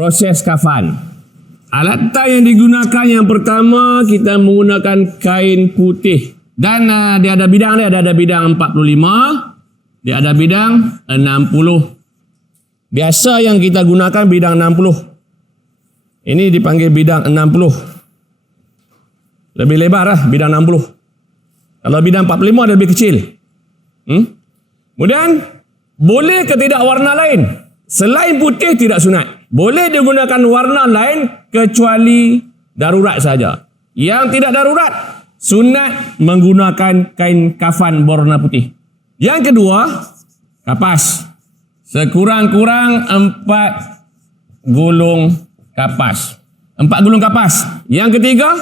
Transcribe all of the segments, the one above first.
proses kafan. Alatan yang digunakan yang pertama, kita menggunakan kain putih. Dan dia ada bidang dia, ada bidang 45, dia ada bidang 60. Biasa yang kita gunakan bidang 60. Ini dipanggil bidang 60. Lebih lebar lah bidang 60. Kalau bidang 45 dia lebih kecil. Kemudian, boleh ke tidak warna lain? Selain putih tidak sunat. Boleh digunakan warna lain kecuali darurat saja. Yang tidak darurat, sunat menggunakan kain kafan berwarna putih. Yang kedua, kapas. Sekurang-kurang 4 gulung kapas. 4 gulung kapas. Yang ketiga,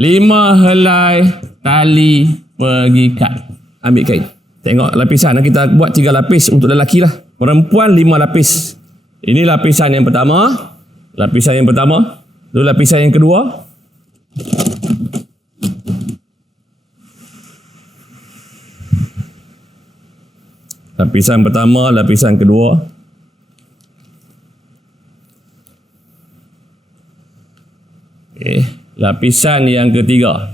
5 helai tali pengikat. Ambil kain. Tengok lapisan. Kita buat 3 lapis untuk lelaki lah. Perempuan 5 lapis. Ini lapisan yang pertama. Lapisan yang pertama. Lalu lapisan yang kedua. Lapisan pertama, lapisan kedua. Okey, lapisan yang ketiga.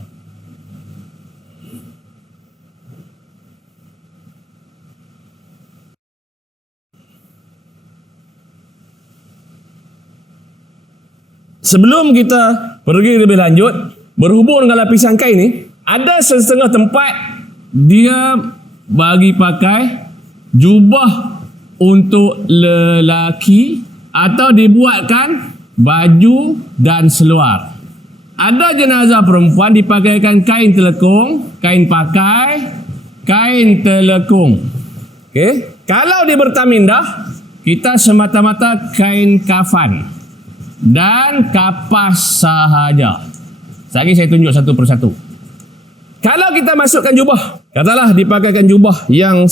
Sebelum kita pergi lebih lanjut, berhubung dengan lapisan kain ni, ada setengah tempat dia bagi pakai jubah untuk lelaki atau dibuatkan baju dan seluar. Ada jenazah perempuan dipakaikan kain telekung, kain pakai, kain telekung. Okey, kalau di bertamindah, kita semata-mata kain kafan dan kapas sahaja. Sekali saya tunjuk satu persatu. Kalau kita masukkan jubah, katalah dipakaikan jubah yang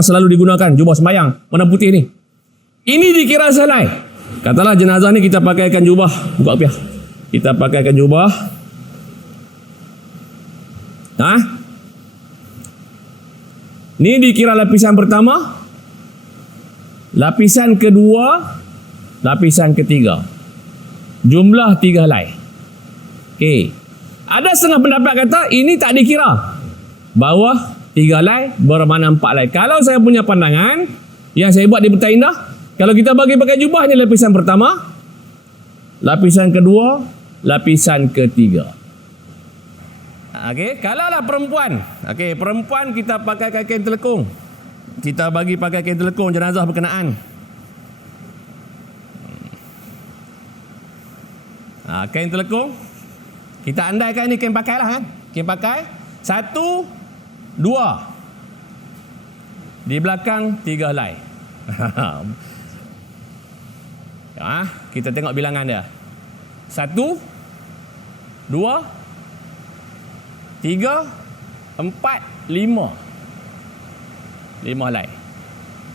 selalu digunakan, jubah sembahyang warna putih ni. Ini dikira selai. Katalah jenazah ni kita pakaikan jubah, buka kopiah. Kita pakaikan jubah. Ni dikira lapisan pertama, lapisan kedua, lapisan ketiga. Jumlah 3 helai. Okey. Ada setengah pendapat kata ini tak dikira. Bawah 3 helai bermakna 4 helai. Kalau saya punya pandangan yang saya buat di Petai Indah, kalau kita bagi pakai jubah ni lapisan pertama, lapisan kedua, lapisan ketiga. Okey, kalaulah perempuan. Okey, perempuan kita pakai kain telekung. Kita bagi pakai kain telekung jenazah berkenaan. Kain telekung, kita andaikan ni kain pakai lah kan. Kain pakai 1, 2. Di belakang 3 helai. Kita tengok bilangan dia. 1, 2, 3, 4, 5. 5 helai.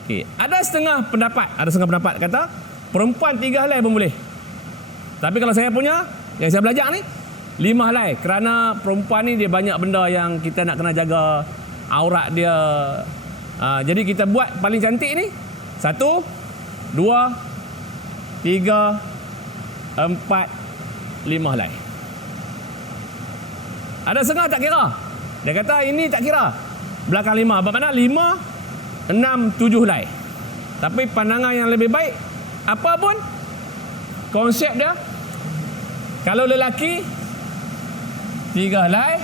Okey, ada setengah pendapat kata perempuan 3 helai pun boleh. Tapi kalau saya punya, yang saya belajar ni 5 helai. Kerana perempuan ni dia banyak benda yang kita nak kena jaga aurat dia. Jadi kita buat paling cantik ni 1, 2, 3, 4, 5 helai. Ada setengah tak kira. Dia kata ini tak kira. Belakang 5. Bermakna 5, 6, 7 helai. Tapi pandangan yang lebih baik, apa pun konsep dia, kalau lelaki 3 helai,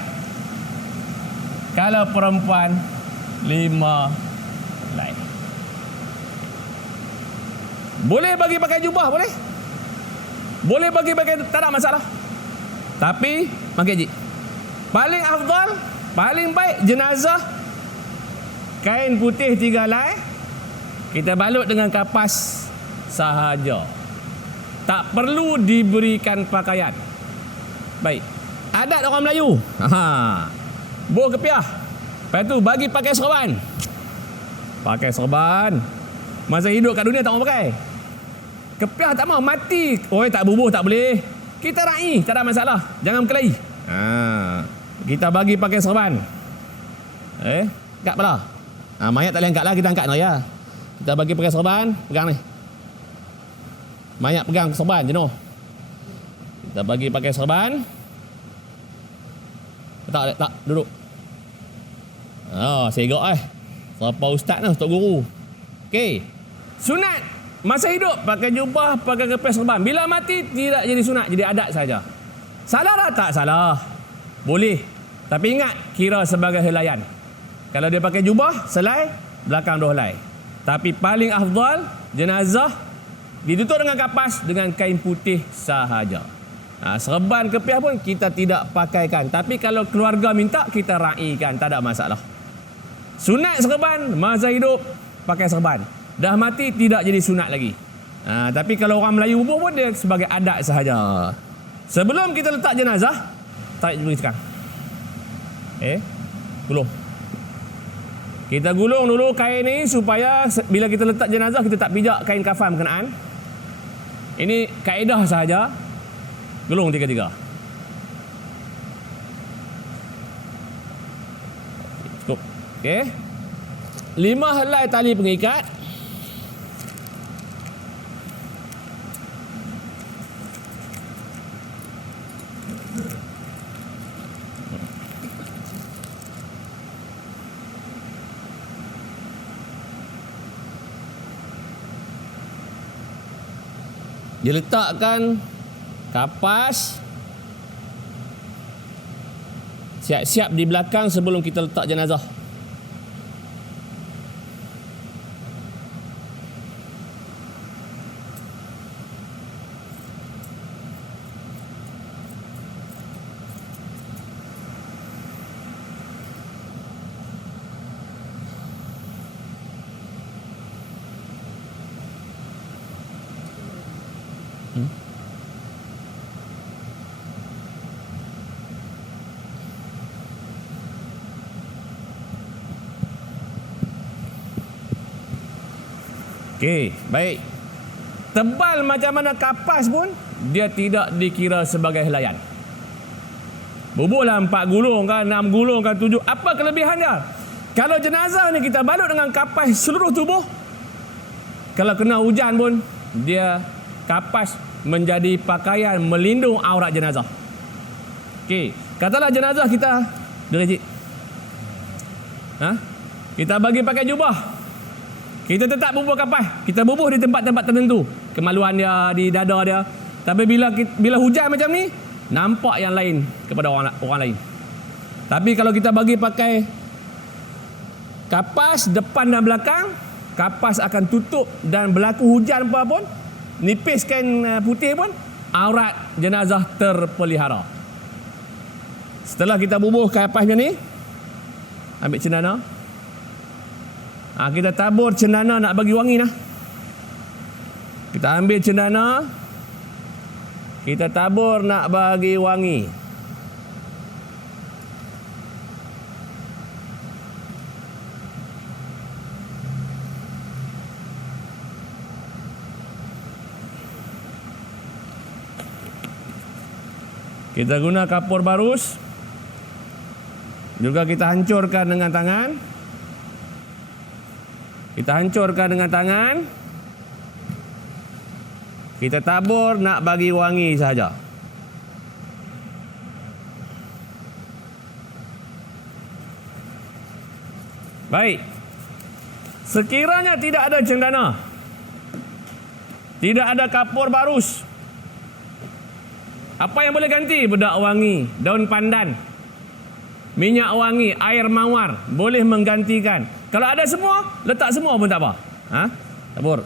kalau perempuan 5 helai. Boleh bagi pakai jubah, boleh. Boleh bagi pakai, tak ada masalah. Tapi pakai haji. Paling afdal, paling baik jenazah kain putih 3 helai, kita balut dengan kapas sahaja. Tak perlu diberikan pakaian. Baik. Adat orang Melayu. Buah kepiah. Lepas tu bagi pakai serban. Pakai serban. Masa hidup kat dunia tak mau pakai. Kepiah tak mau, mati. Tak bubuh tak boleh. Kita ra'i, tak ada masalah. Jangan berkelahi. Kita bagi pakai serban. Angkat pula. Mayat tak boleh angkat lah, kita angkat no, ya. Kita bagi pakai serban, pegang ni. Mayat pegang serban jenuh. Kita bagi pakai serban. Tak, duduk. Segak siapa ustaz lah, ustaz guru. Okey. Sunat masa hidup pakai jubah, pakai kepes serban. Bila mati tidak jadi sunat, jadi adat saja. Salah tak salah. Boleh. Tapi ingat, kira sebagai helaian. Kalau dia pakai jubah, selai, belakang 2 helai. Tapi paling afdal, jenazah ditutup dengan kapas, dengan kain putih sahaja. Serban kepiah pun kita tidak pakaikan. Tapi kalau keluarga minta, kita raikan, tak ada masalah. Sunat serban, masa hidup pakai serban. Dah mati tidak jadi sunat lagi. Tapi kalau orang Melayu bubuh pun dia sebagai adat sahaja. Sebelum kita letak jenazah, tarik beri sekarang. Gulung. Kita gulung dulu kain ni supaya bila kita letak jenazah kita tak pijak kain kafan berkenaan. Ini kaedah sahaja. Gulung 3-3. Cukup. Okey. 5 helai tali pengikat. Diletakkan kapas siap-siap di belakang sebelum kita letak jenazah. Okey, baik. Tebal macam mana kapas pun dia tidak dikira sebagai helaian. Bubuhlah 4 gulung kan, 6 gulung kan, 7. Apa kelebihannya? Kalau jenazah ni kita balut dengan kapas seluruh tubuh, kalau kena hujan pun dia kapas menjadi pakaian melindung aurat jenazah. Okey, katalah jenazah kita direjik. Kita bagi pakai jubah. Kita tetap bubuh kapas. Kita bubuh di tempat-tempat tertentu. Kemaluan dia, di dada dia. Tapi bila hujan macam ni, nampak yang lain kepada orang lain. Tapi kalau kita bagi pakai kapas depan dan belakang, kapas akan tutup dan berlaku hujan apa pun, nipis kain putih pun, aurat jenazah terpelihara. Setelah kita bubuh kapasnya ni, ambil cendana. Kita tabur cendana nak bagi wangi lah. Kita ambil cendana, kita tabur nak bagi wangi. Kita guna kapur barus. Juga kita hancurkan dengan tangan. Kita hancurkan dengan tangan. Kita tabur nak bagi wangi saja. Baik. Sekiranya tidak ada cendana, tidak ada kapur barus, apa yang boleh ganti? Bedak wangi, daun pandan, minyak wangi, air mawar boleh menggantikan. Kalau ada semua, letak semua pun tak apa. Tabur.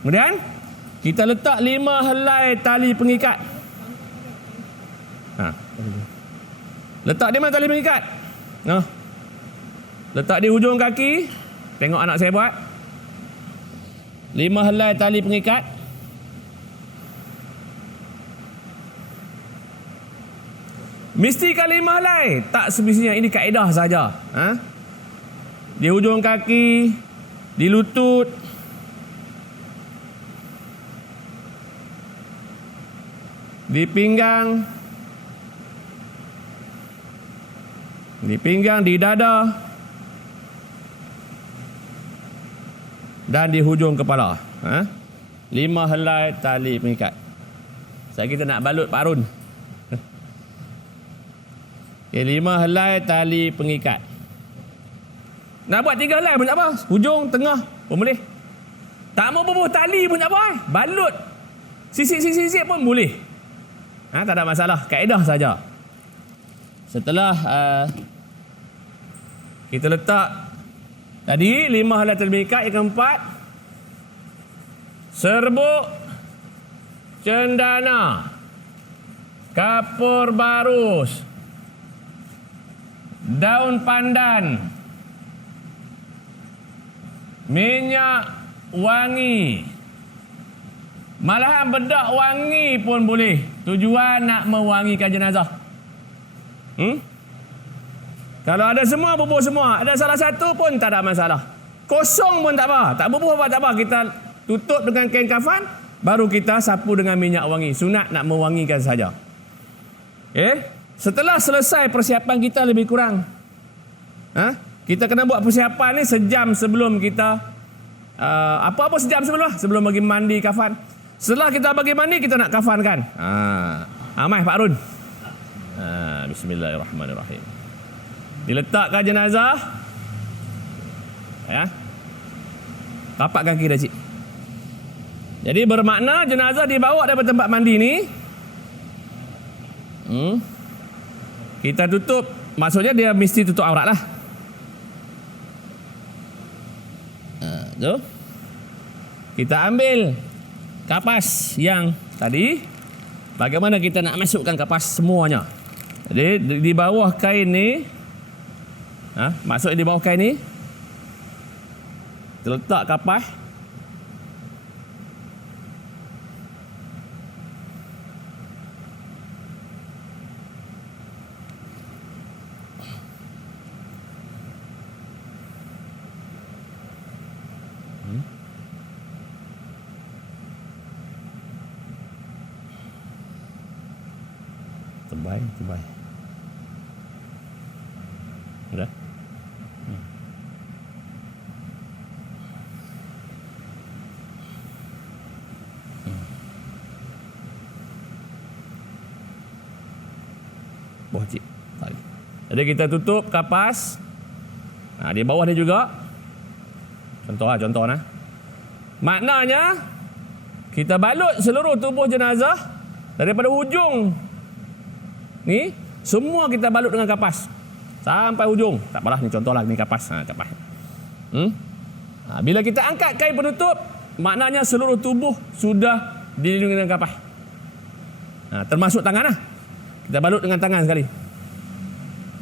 Kemudian kita letak 5 helai tali pengikat. Letak di mana tali pengikat? Letak di hujung kaki. Tengok anak saya buat. 5 helai tali pengikat. Mesti kali 5 helai? Tak semestinya, ini kaedah saja. Di hujung kaki, di lutut, di pinggang, di dada, dan di hujung kepala. 5 helai tali pengikat. Saya kita nak balut Pak Arun. Okay, 5 helai tali pengikat. Nak buat 3 helai pun tak apa. Hujung, tengah pun boleh. Tak mau bubuh tali pun tak apa. Balut sisik-sisik pun boleh. Tak ada masalah. Kaedah saja. Setelah kita letak tadi 5 helai tali pengikat, yang keempat serbuk cendana, kapur barus, daun pandan, minyak wangi, malahan bedak wangi pun boleh. Tujuan nak mewangikan jenazah. Kalau ada semua, bubuh semua. Ada salah satu pun tak ada masalah. Kosong pun tak apa. Tak bubuh apa tak apa. Kita tutup dengan kain kafan, baru kita sapu dengan minyak wangi. Sunat nak mewangikan saja. Setelah selesai persiapan kita lebih kurang, kita kena buat persiapan ni sejam sebelum kita apa-apa sejam sebelum bagi mandi kafan. Setelah kita bagi mandi, kita nak kafankan. Amai Pak Arun. Bismillahirrahmanirrahim. Diletakkan jenazah. Tapak kaki dah cik. Jadi bermakna jenazah dibawa daripada tempat mandi ni. Kita tutup. Maksudnya dia mesti tutup aurat lah. Kita ambil kapas yang tadi. Bagaimana kita nak masukkan kapas semuanya. Jadi di bawah kain ni, maksudnya di bawah kain ni, terletak kapas. Tebal. Sudah? Bawah cik. Jadi kita tutup kapas. Di bawah ni juga. Contoh nah. Maknanya kita balut seluruh tubuh jenazah daripada hujung ni, semua kita balut dengan kapas sampai hujung. Tak apalah, ni contohlah, ni kapas. Kapas. Bila kita angkat kain penutup, maknanya seluruh tubuh sudah dilindungi dengan kapas. Termasuk tangan lah. Kita balut dengan tangan sekali.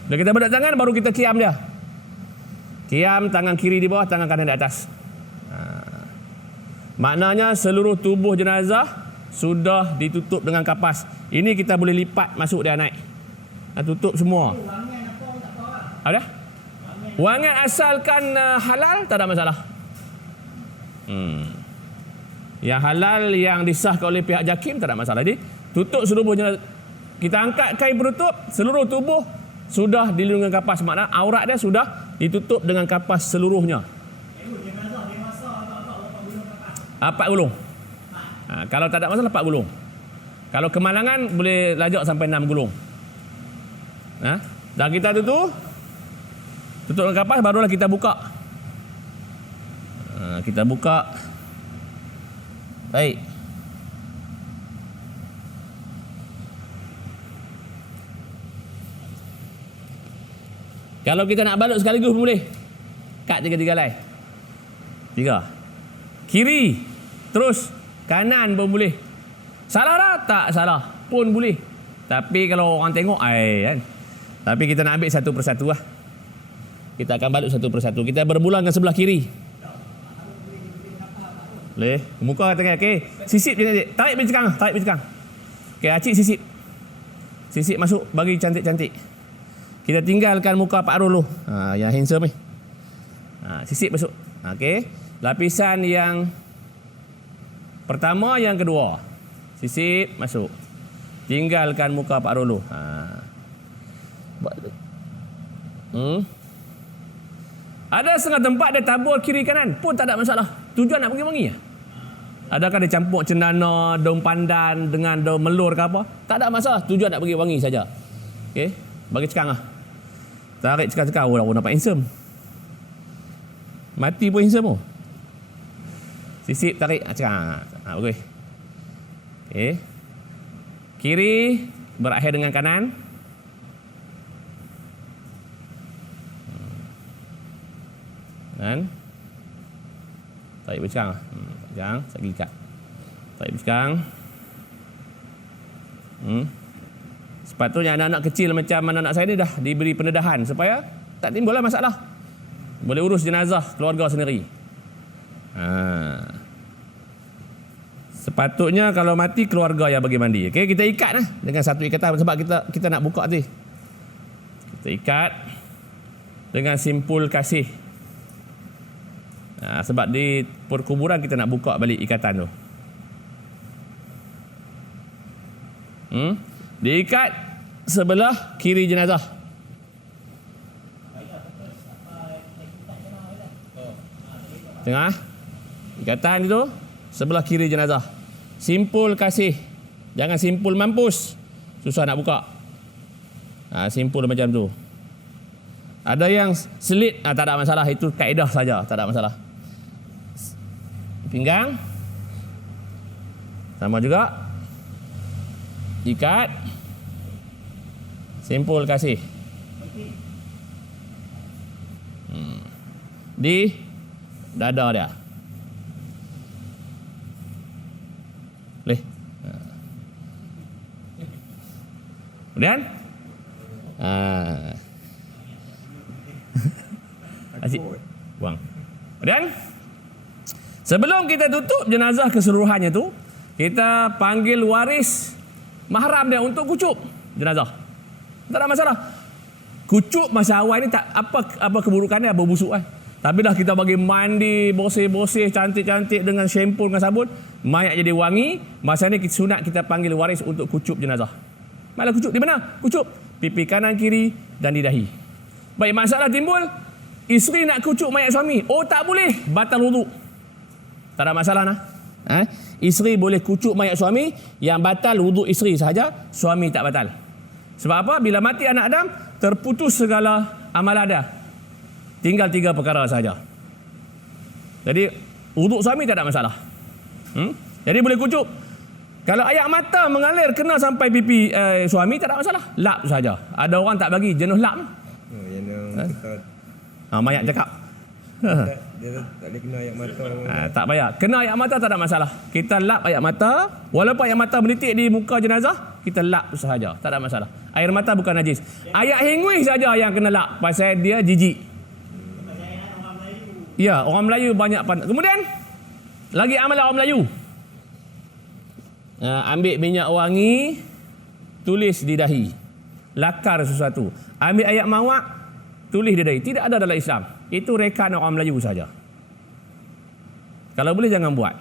Bila kita balut tangan, baru kita kiam dia. Kiam tangan kiri di bawah, tangan kanan di atas. Maknanya seluruh tubuh jenazah sudah ditutup dengan kapas. Ini kita boleh lipat masuk dia naik. Tutup semua. Ada? Wangan asalkan halal, tak ada masalah. Yang halal, yang disahkan oleh pihak JAKIM, tak ada masalah. Jadi tutup seluruh jenazah. Kita angkat kain penutup, seluruh tubuh sudah dilindungi dengan kapas. Maknanya aurat dia sudah ditutup dengan kapas seluruhnya. Jenazah dewasa berapa gulung kapas? 4 gulung. Kalau tak ada masalah 4 gulung. Kalau kemalangan boleh lajak sampai 6 gulung. Dan kita tutup dengan kapas, barulah kita buka. Kita buka. Baik. Kalau kita nak balut sekaligus boleh. Kat 3 helai. 3. Kiri. Terus kanan pun boleh. Salah dah? Tak salah pun boleh. Tapi kalau orang tengok kan. Tapi kita nak ambil satu persatu lah. Kita akan balut satu persatu. Kita bermula dengan sebelah kiri. Boleh. Muka tengah. Okey. Sisip je. Tarik bincang. Okey, acik sisip. Sisip masuk bagi cantik-cantik. Kita tinggalkan muka Pak Arul dulu. Yang handsome ni. Sisip masuk. Okey. Lapisan yang pertama, yang kedua. Sisip masuk. Tinggalkan muka Pak Arul dulu. Ada setengah tempat dia tabur kiri kanan pun tak ada masalah. Tujuan nak pergi wangi. Adakah dia campur cendana, daun pandan dengan daun melur ke apa? Tak ada masalah. Tujuan nak bagi wangi saja. Okey, bagi cekang lah. Tarik cekang-cekang. Oh, nampak handsome. Mati pun handsome oh. Sisip tarik cekang. Bagus. Okey. Kiri berakhir dengan kanan. Dan tarik bercekang. Bercekang, saya ikat. Tarik bercekang. Sepatutnya anak-anak kecil macam anak-anak saya ni dah diberi pendedahan supaya tak timbullah masalah. Boleh urus jenazah keluarga sendiri. Sepatutnya kalau mati keluarga yang bagi mandi. Okey, kita ikat lah dengan satu ikatan sebab kita nak buka tadi. Kita ikat dengan simpul kasih. Sebab di perkuburan kita nak buka balik ikatan tu. Diikat sebelah kiri jenazah. Tengah. Ikatan itu sebelah kiri jenazah. Simpul kasih. Jangan simpul mampus. Susah nak buka. Simpul macam tu. Ada yang selit, tak ada masalah. Itu kaedah saja, tak ada masalah. Pinggang. Sama juga. Ikat. Simpul kasih. Di dada dia. Boleh. Kemudian asyik buang. Kemudian sebelum kita tutup jenazah keseluruhannya tu, kita panggil waris mahram dia untuk kucup jenazah. Tak ada masalah. Kucup masa awal ni tak apa keburukannya, apa busuk kan. Tapi dah kita bagi mandi, bersih-bersih, cantik-cantik dengan shampoo dengan sabun, mayat jadi wangi. Masa ni sunat kita panggil waris untuk kucup jenazah. Malah kucup di mana? Kucup pipi kanan, kiri dan di dahi. Baik, masalah timbul, isteri nak kucup mayat suami. Oh, tak boleh, batal wuduk. Tak ada masalah nah. Isteri boleh kucup mayat suami, yang batal wuduk isteri sahaja, suami tak batal. Sebab apa? Bila mati anak Adam, terputus segala amalan dia. Tinggal 3 perkara sahaja. Jadi wuduk suami tak ada masalah. Jadi boleh kucup. Kalau air mata mengalir kena sampai pipi suami tak ada masalah. Lap saja. Ada orang tak bagi jenuh lap. Mayat cakap. Dia tak boleh kena air mata. Tak payah. Kena air mata tak ada masalah. Kita lap air mata. Walaupun air mata menitik di muka jenazah, kita lap sahaja. Tak ada masalah. Air mata bukan najis. Air hengui saja yang kena lap. Pasal dia jijik. Ya, orang Melayu banyak pandai. Kemudian lagi amalan orang Melayu. Ambil minyak wangi, tulis di dahi. Lakar sesuatu. Ambil ayat mawak, tulis di dahi. Tidak ada dalam Islam. Itu rekan orang Melayu saja. Kalau boleh jangan buat.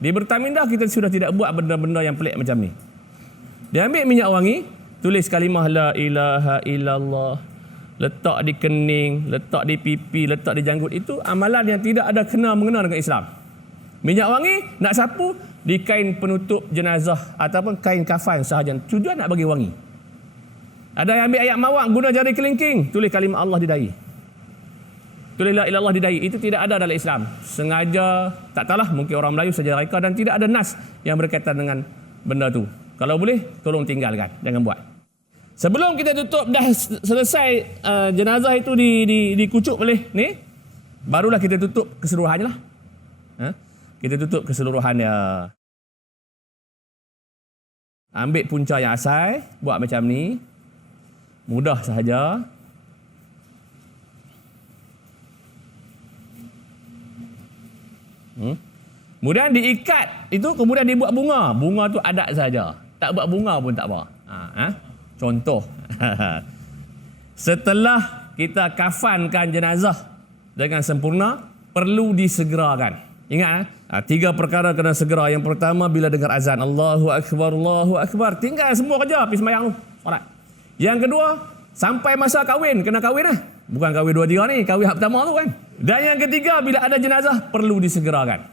Di Bertamindah kita sudah tidak buat benda-benda yang pelik macam ni. Dia ambil minyak wangi, tulis kalimah la ilaha illallah. Letak di kening, letak di pipi, letak di janggut. Itu amalan yang tidak ada kena-mengena dengan Islam. Minyak wangi nak sapu di kain penutup jenazah ataupun kain kafan sahaja. Tujuan nak bagi wangi. Ada yang ambil ayat mawak guna jari kelingking, tulis kalimah Allah di dahi. Tulis la ilallah di dahi. Itu tidak ada dalam Islam. Sengaja, tak tahulah, mungkin orang Melayu saja reka dan tidak ada nas yang berkaitan dengan benda tu. Kalau boleh tolong tinggalkan, jangan buat. Sebelum kita tutup dah selesai jenazah itu dikucup oleh ni, barulah kita tutup keseluruhannya lah. Kita tutup keseluruhannya. Ambil punca yang asal, buat macam ni. Mudah sahaja. Kemudian diikat itu, kemudian dibuat bunga. Bunga tu adat saja. Tak buat bunga pun tak apa. Contoh. Setelah kita kafankan jenazah dengan sempurna, perlu disegerakan. Ingat 3 perkara kena segera. Yang pertama bila dengar azan, Allahu Akbar, Allahu Akbar. Tinggal semua kerja, pergi sembahyang tu. Solat. Yang kedua, sampai masa kahwin, kena kahwin lah. Bukan kahwin 2-3 ni, kahwin hak pertama tu kan. Dan yang ketiga, bila ada jenazah, perlu disegerakan.